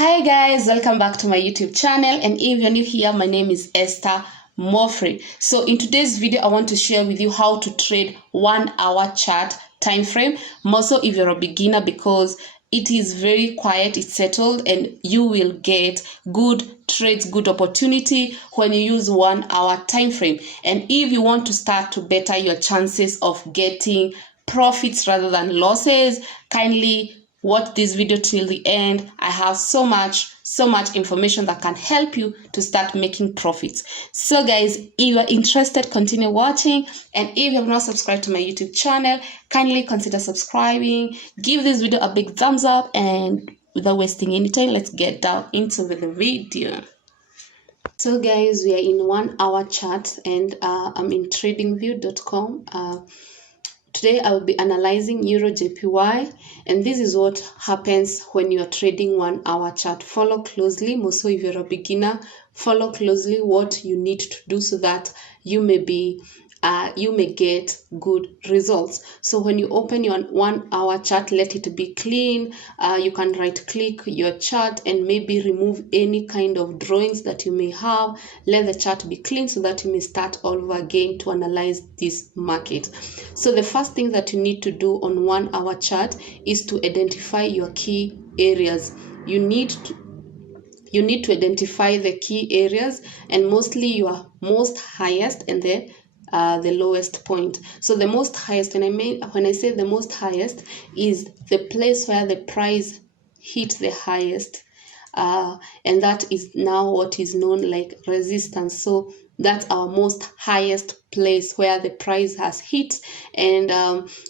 Hi guys, welcome back to my YouTube channel, and if you're new here, my name is Esther Morfrey. So in today's video, I want to share with you how to trade 1 hour chart time frame, more so if you're a beginner, because it is very quiet, it's settled, and you will get good trades, good opportunity when you use 1 hour time frame. And if you want to start to better your chances of getting profits rather than losses, kindly watch this video till the end. I have so much information that can help you to start making profits. So guys, if you are interested, continue watching, and if you have not subscribed to my YouTube channel, kindly consider subscribing. Give this video a big thumbs up, and without wasting any time, let's get down into the video. So guys, we are in 1 hour chart, and I'm in tradingview.com. Today I will be analyzing Euro JPY, and this is what happens when you are trading 1 hour chart. Follow closely, more so if you're a beginner, follow closely what you need to do so that you may get good results. So when you open your 1 hour chart, let it be clean. You can right click your chart and maybe remove any kind of drawings that you may have. Let the chart be clean so that you may start all over again to analyze this market. So the first thing that you need to do on 1 hour chart is to identify your key areas. You need to identify the key areas, and mostly your most highest and the lowest point. So the most highest, when I say the most highest, is the place where the price hit the highest, and that is now what is known like resistance. So that's our most highest place where the price has hit, and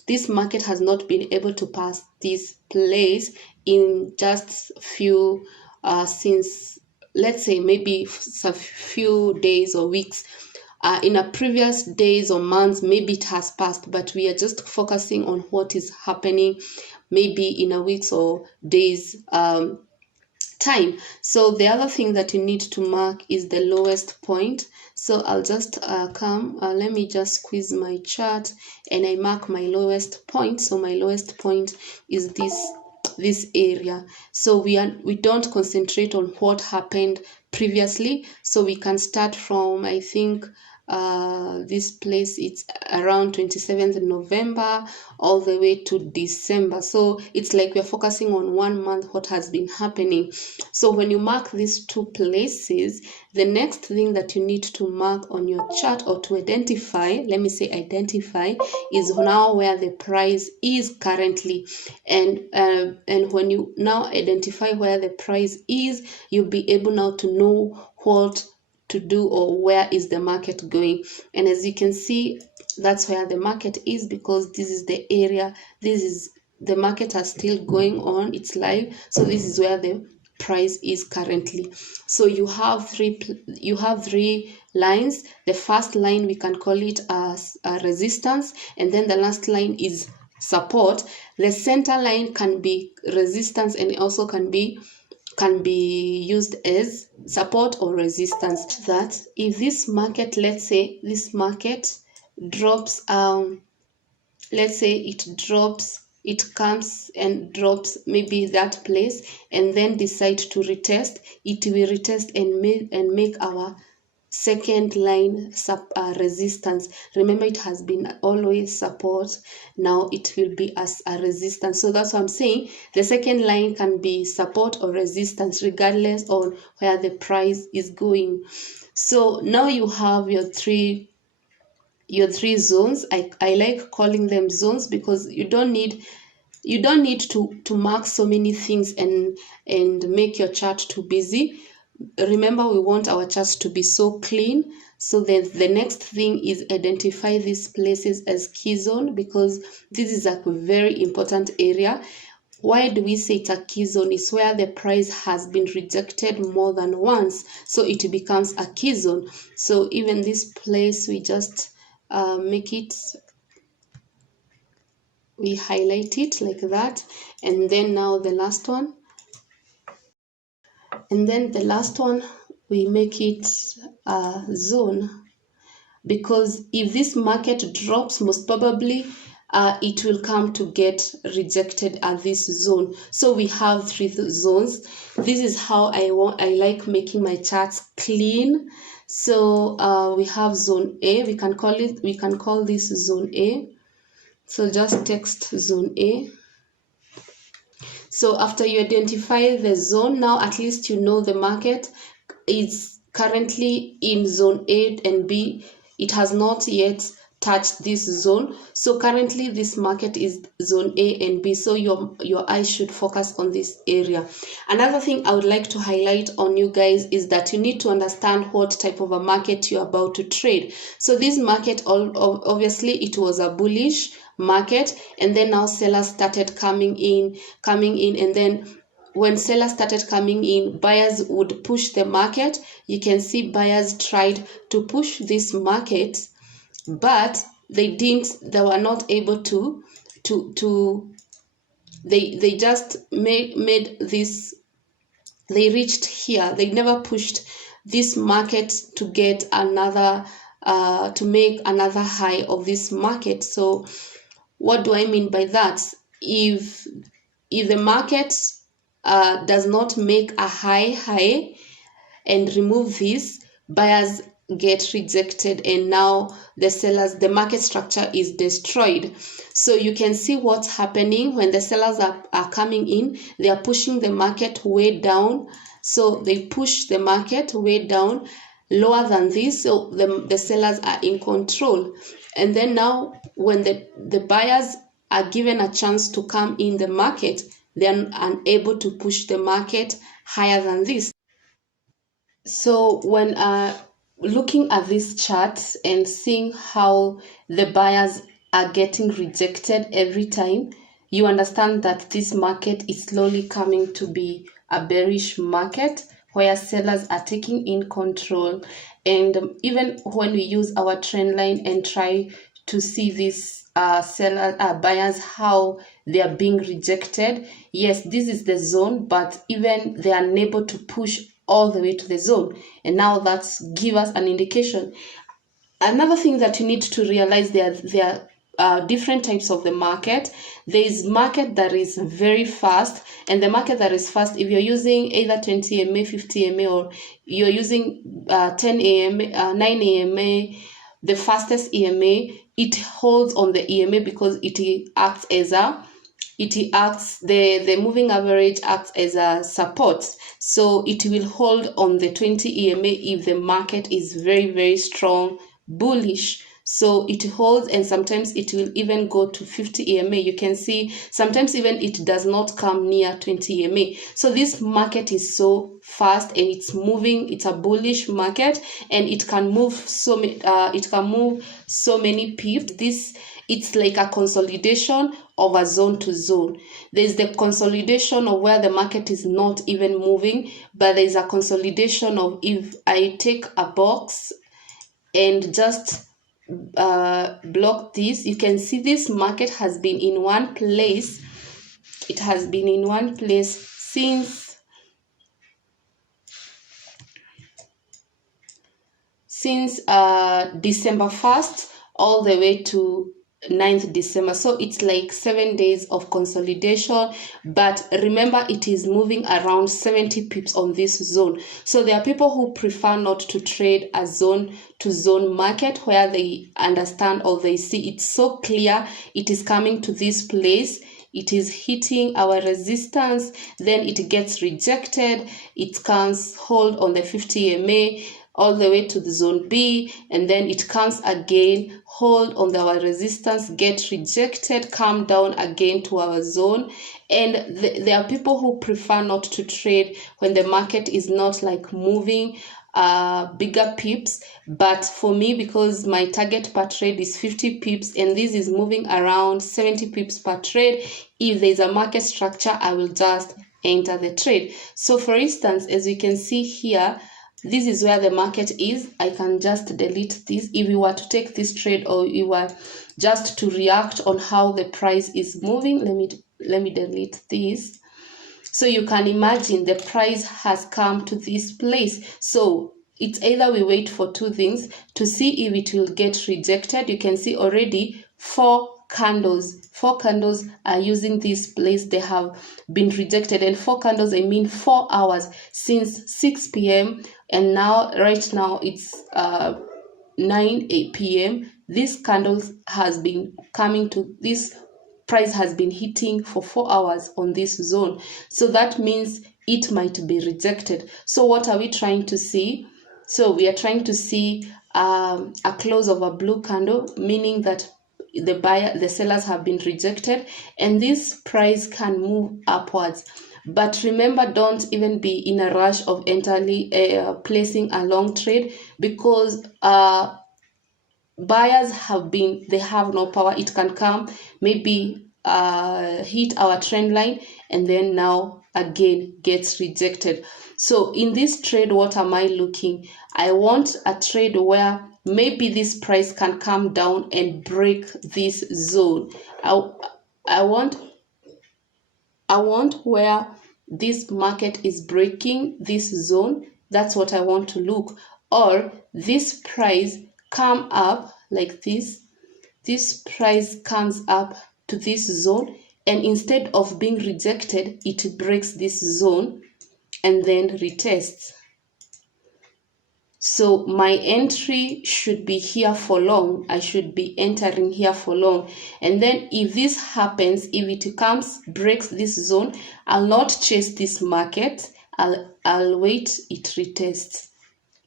this market has not been able to pass this place in just few since, let's say, maybe a few days or weeks. In a previous days or months, maybe it has passed, but we are just focusing on what is happening maybe in a week's or days time. So the other thing that you need to mark is the lowest point. So I'll just let me just squeeze my chart and I mark my lowest point. So my lowest point is this area. So we don't concentrate on what happened previously, so we can start from, I think, this place, it's around 27th November all the way to December. So it's like we're focusing on 1 month, what has been happening. So when you mark these two places, the next thing that you need to mark on your chart, or to identify, let me say identify, is now where the price is currently. And when you now identify where the price is, you'll be able now to know what to do or where is the market going. And as you can see, that's where the market is, because this is the area, the market is still going on, it's live. So this is where the price is currently. So you have three lines. The first line, we can call it as a resistance, and then the last line is support. The center line can be resistance, and it also can be used as support or resistance. That if this market, let's say this market drops, let's say it comes and drops maybe that place, and then decide to retest, it will retest and make our second line resistance. Remember, it has been always support, now it will be as a resistance. So that's what I'm saying, the second line can be support or resistance regardless on where the price is going. So now you have your three zones. I like calling them zones, because you don't need to mark so many things and make your chart too busy. Remember, we want our charts to be so clean. So then the next thing is identify these places as key zone, because this is a very important area. Why do we say it's a key zone? It's where the price has been rejected more than once, so it becomes a key zone. So even this place, we just make it, we highlight it like that, and then now the last one. And then the last one, we make it a zone, because if this market drops, most probably it will come to get rejected at this zone. So we have 3 zones. This is how I like making my charts clean. So we have zone A. We can call this zone A. So just text zone A. So after you identify the zone, now at least you know the market is currently in zone A and B. It has not yet touched this zone. So currently this market is zone A and B. So your eyes should focus on this area. Another thing I would like to highlight on you guys is that you need to understand what type of a market you're about to trade. So this market, obviously it was a bullish market, and then now sellers started coming in, and then when sellers started coming in, buyers would push the market. You can see buyers tried to push this market, but they were not able to they just made this, they reached here. They never pushed this market to get another to make another high of this market. So what do I mean by that? If the market does not make a high and remove this, buyers get rejected, and now the market structure is destroyed. So you can see what's happening when the sellers are coming in. They are pushing the market way down. So they push the market way down lower than this, so the sellers are in control. And then now when the buyers are given a chance to come in the market, they are unable to push the market higher than this. So when looking at this chart and seeing how the buyers are getting rejected every time, you understand that this market is slowly coming to be a bearish market where sellers are taking in control. And even when we use our trend line and try to see these buyers, how they are being rejected, yes, this is the zone, but even they are unable to push all the way to the zone. And now that's give us an indication. Another thing that you need to realize, there are different types of the market. There is market that is very fast, and the market that is fast, if you're using either 20 EMA, 50 EMA, or you're using 10 EMA, 9 EMA, the fastest EMA, it holds on the EMA because it acts as the moving average acts as a support. So it will hold on the 20 EMA if the market is very, very strong, bullish. So it holds, and sometimes it will even go to 50 EMA. You can see sometimes even it does not come near 20 EMA. So this market is so fast and it's moving. It's a bullish market, and it can move so many pips. It's like a consolidation of a zone to zone. There's the consolidation of where the market is not even moving, but there's a consolidation of, if I take a box and just block this, you can see this market has been in one place. It has been in one place since December 1st all the way to 9th December. So it's like 7 days of consolidation, but remember it is moving around 70 pips on this zone. So there are people who prefer not to trade a zone to zone market where they understand or they see it's so clear it is coming to this place, it is hitting our resistance, then it gets rejected, it comes hold on the 50 EMA all the way to the zone B, and then it comes again, hold on our resistance, get rejected, come down again to our zone. And there are people who prefer not to trade when the market is not like moving bigger pips. But for me, because my target per trade is 50 pips and this is moving around 70 pips per trade, if there's a market structure, I will just enter the trade. So for instance, as you can see here, this is where the market is. I can just delete this. If you were to take this trade, or you were just to react on how the price is moving, let me delete this. So you can imagine the price has come to this place. So it's either we wait for two things to see if it will get rejected. You can see already 4 candles. 4 candles are using this place. They have been rejected, and 4 candles, I mean 4 hours since 6 p.m. and now right now it's 9 p.m. This candle has been coming to this price, has been hitting for 4 hours on this zone, so that means it might be rejected. So what are we trying to see? So we are trying to see a close of a blue candle, meaning that the sellers have been rejected, and this price can move upwards. But remember, don't even be in a rush of entirely placing a long trade, because buyers they have no power. It can come, maybe hit our trend line, and then now again gets rejected. So in this trade, what am I looking? I want a trade where maybe this price can come down and break this zone. I want where this market is breaking this zone. That's what I want to look. Or this price come up like this. This price comes up to this zone, and instead of being rejected, it breaks this zone and then retests. So my entry should be here for long. I should be entering here for long. And then if this happens, if it comes, breaks this zone, I'll not chase this market. I'll wait it retests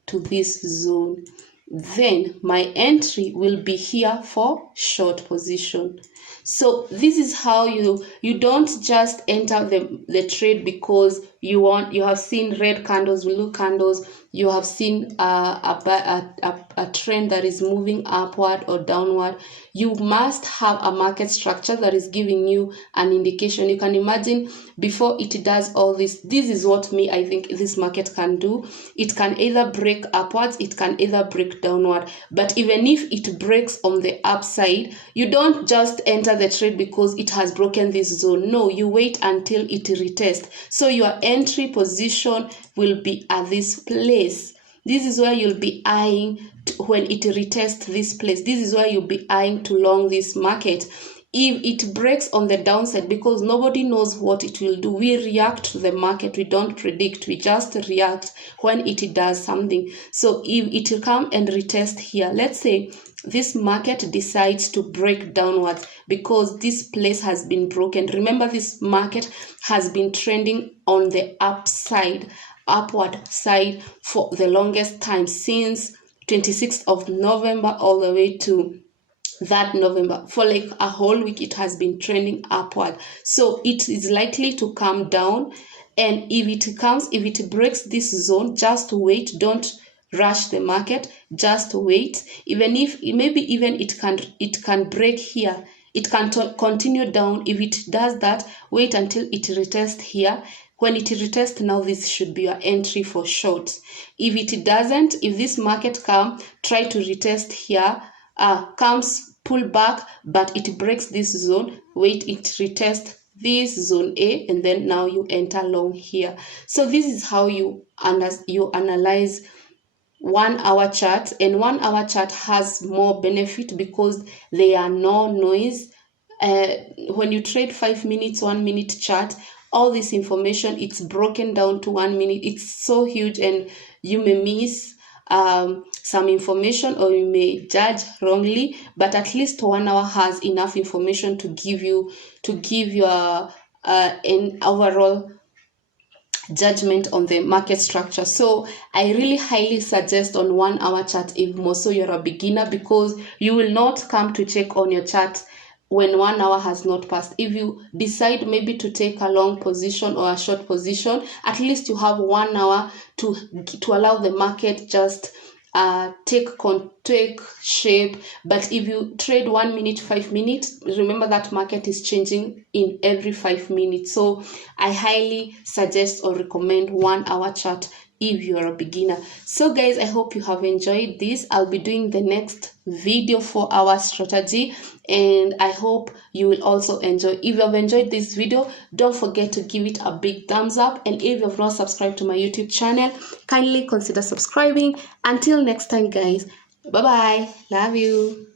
to this zone. Then my entry will be here for short position. So this is how you don't just enter the trade because you have seen red candles, blue candles, you have seen a trend that is moving upward or downward. You must have a market structure that is giving you an indication. You can imagine before it does all this is what I think this market can do. It can either break upwards, it can either break downward. But even if it breaks on the upside, you don't just enter the trade because it has broken this zone. No, you wait until it retests. So your entry position will be at this place. This is where you'll be eyeing when it retests this place. This is where you'll be eyeing to long this market. If it breaks on the downside, because nobody knows what it will do, we react to the market. We don't predict, we just react when it does something. So if it will come and retest here, let's say this market decides to break downwards because this place has been broken. Remember, this market has been trending on the upward side for the longest time, since 26th of November all the way to that November. For like a whole week it has been trending upward. So it is likely to come down, and if it breaks this zone, just wait. Don't rush the market, just wait. Even if it can break here, it can continue down. If it does that, wait until it retests here. When it retests, now this should be your entry for short. If it doesn't, if this market try to retest here, comes pull back, but it breaks this zone, wait, it retests this zone A, and then now you enter long here. So this is how you analyze 1 hour chart, and 1 hour chart has more benefit because there are no noise. When you trade 5 minutes, 1 minute chart, all this information, it's broken down to 1 minute. It's so huge, and you may miss some information, or you may judge wrongly, but at least 1 hour has enough information to give you an overall judgment on the market structure. So I really highly suggest on 1 hour chart if more so you're a beginner, because you will not come to check on your chart when 1 hour has not passed. If you decide maybe to take a long position or a short position, at least you have 1 hour to allow the market just take shape. But if you trade 1 minute, 5 minutes, remember that market is changing in every 5 minutes. So I highly suggest or recommend 1 hour chart if you're a beginner. So guys, I hope you have enjoyed this. I'll be doing the next video for our strategy, and I hope you will also enjoy. If you have enjoyed this video, don't forget to give it a big thumbs up, and if you have not subscribed to my YouTube channel, kindly consider subscribing. Until next time guys, bye bye, love you.